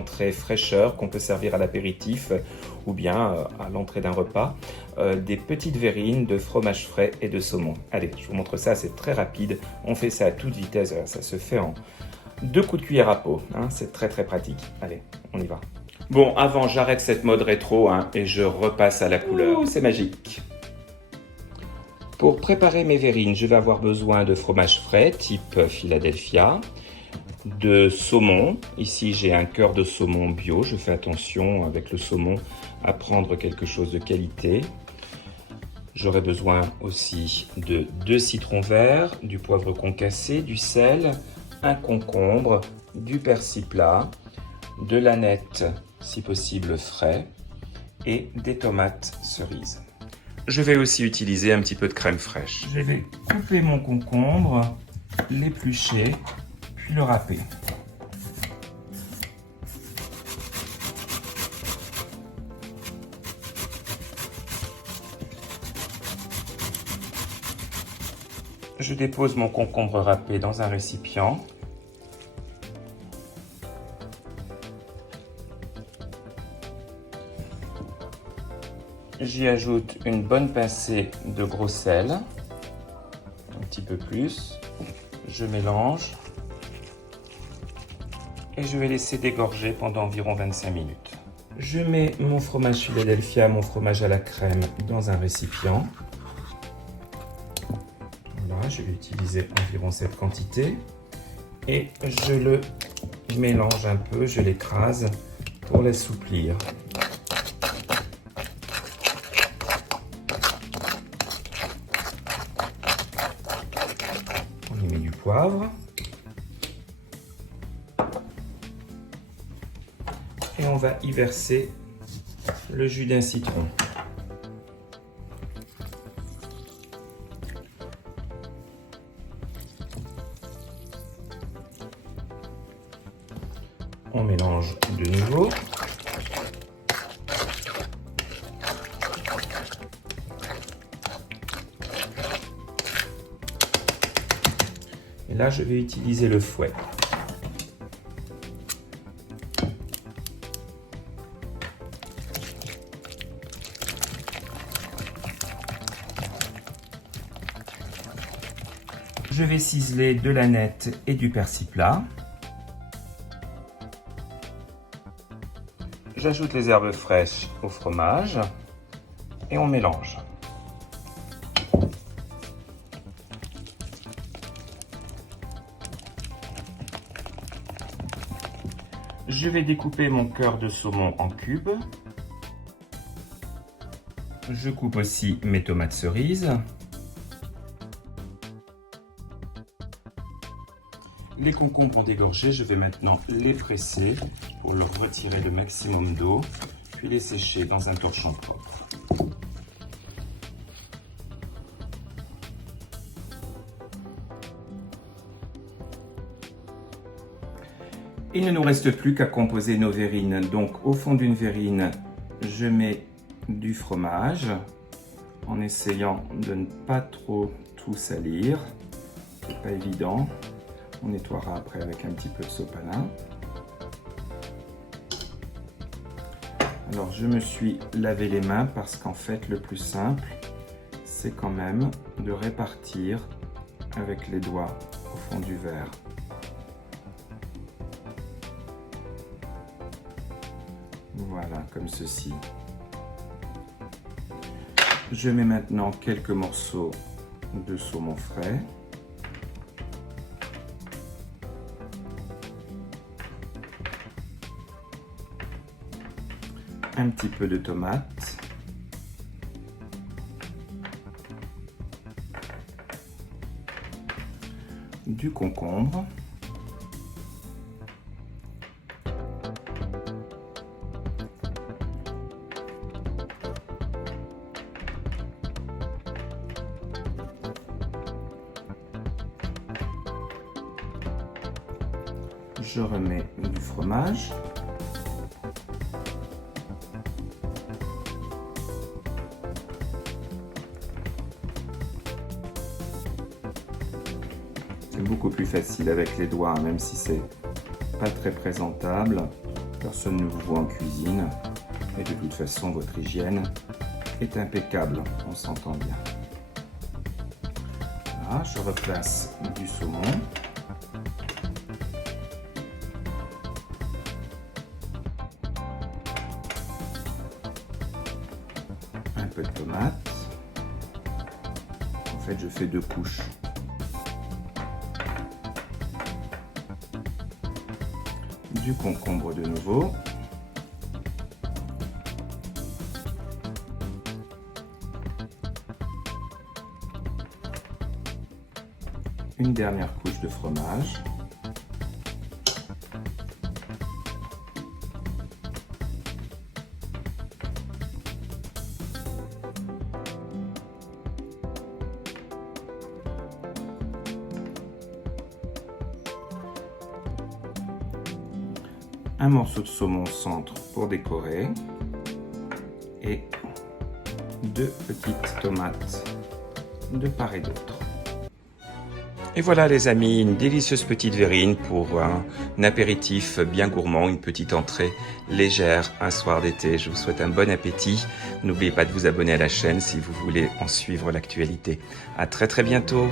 entrée fraîcheur qu'on peut servir à l'apéritif ou bien à l'entrée d'un repas. Des petites verrines de fromage frais et de saumon. Allez, je vous montre ça, c'est très rapide. On fait ça à toute vitesse, ça se fait en 2 coups de cuillère à peau. Hein, c'est très pratique. Allez, on y va. Bon, avant, j'arrête cette mode rétro et je repasse à la couleur. C'est magique. Pour préparer mes verrines, je vais avoir besoin de fromage frais type Philadelphia, de saumon. Ici, j'ai un cœur de saumon bio. Je fais attention avec le saumon à prendre quelque chose de qualité. J'aurai besoin aussi de 2 citrons verts, du poivre concassé, du sel, un concombre, du persil plat, de l'aneth, si possible frais, et des tomates cerises. Je vais aussi utiliser un petit peu de crème fraîche. Je vais couper mon concombre, l'éplucher, puis le râper. Je dépose mon concombre râpé dans un récipient. J'y ajoute une bonne pincée de gros sel, un petit peu plus. Je mélange et je vais laisser dégorger pendant environ 25 minutes. Je mets mon fromage Philadelphia, mon fromage à la crème, dans un récipient. Voilà, je vais utiliser environ cette quantité et je le mélange un peu, je l'écrase pour l'assouplir. On y met du poivre et on va y verser le jus d'un citron. On mélange de nouveau. Et là, je vais utiliser le fouet. Je vais ciseler de l'aneth et du persil plat. J'ajoute les herbes fraîches au fromage et on mélange. Je vais découper mon cœur de saumon en cubes. Je coupe aussi mes tomates cerises. Les concombres ont dégorgé, je vais maintenant les presser pour leur retirer le maximum d'eau, puis les sécher dans un torchon propre. Il ne nous reste plus qu'à composer nos verrines. Donc au fond d'une verrine, je mets du fromage en essayant de ne pas trop tout salir. C'est pas évident. On nettoiera après avec un petit peu de sopalin. Alors je me suis lavé les mains parce qu'en fait le plus simple c'est quand même de répartir avec les doigts au fond du verre. Voilà, comme ceci. Je mets maintenant quelques morceaux de saumon frais. Un petit peu de tomate. Du concombre. Je remets du fromage. C'est beaucoup plus facile avec les doigts, même si c'est pas très présentable. Personne ne vous voit en cuisine. Et de toute façon, votre hygiène est impeccable. On s'entend bien. Voilà, je replace du saumon. Un peu de tomate. En fait, je fais 2 couches. Du concombre de nouveau. Une dernière couche de fromage. Un morceau de saumon au centre pour décorer et 2 petites tomates de part et d'autre. Et voilà les amis, une délicieuse petite verrine pour un apéritif bien gourmand, une petite entrée légère un soir d'été. Je vous souhaite un bon appétit. N'oubliez pas de vous abonner à la chaîne si vous voulez en suivre l'actualité. À très bientôt.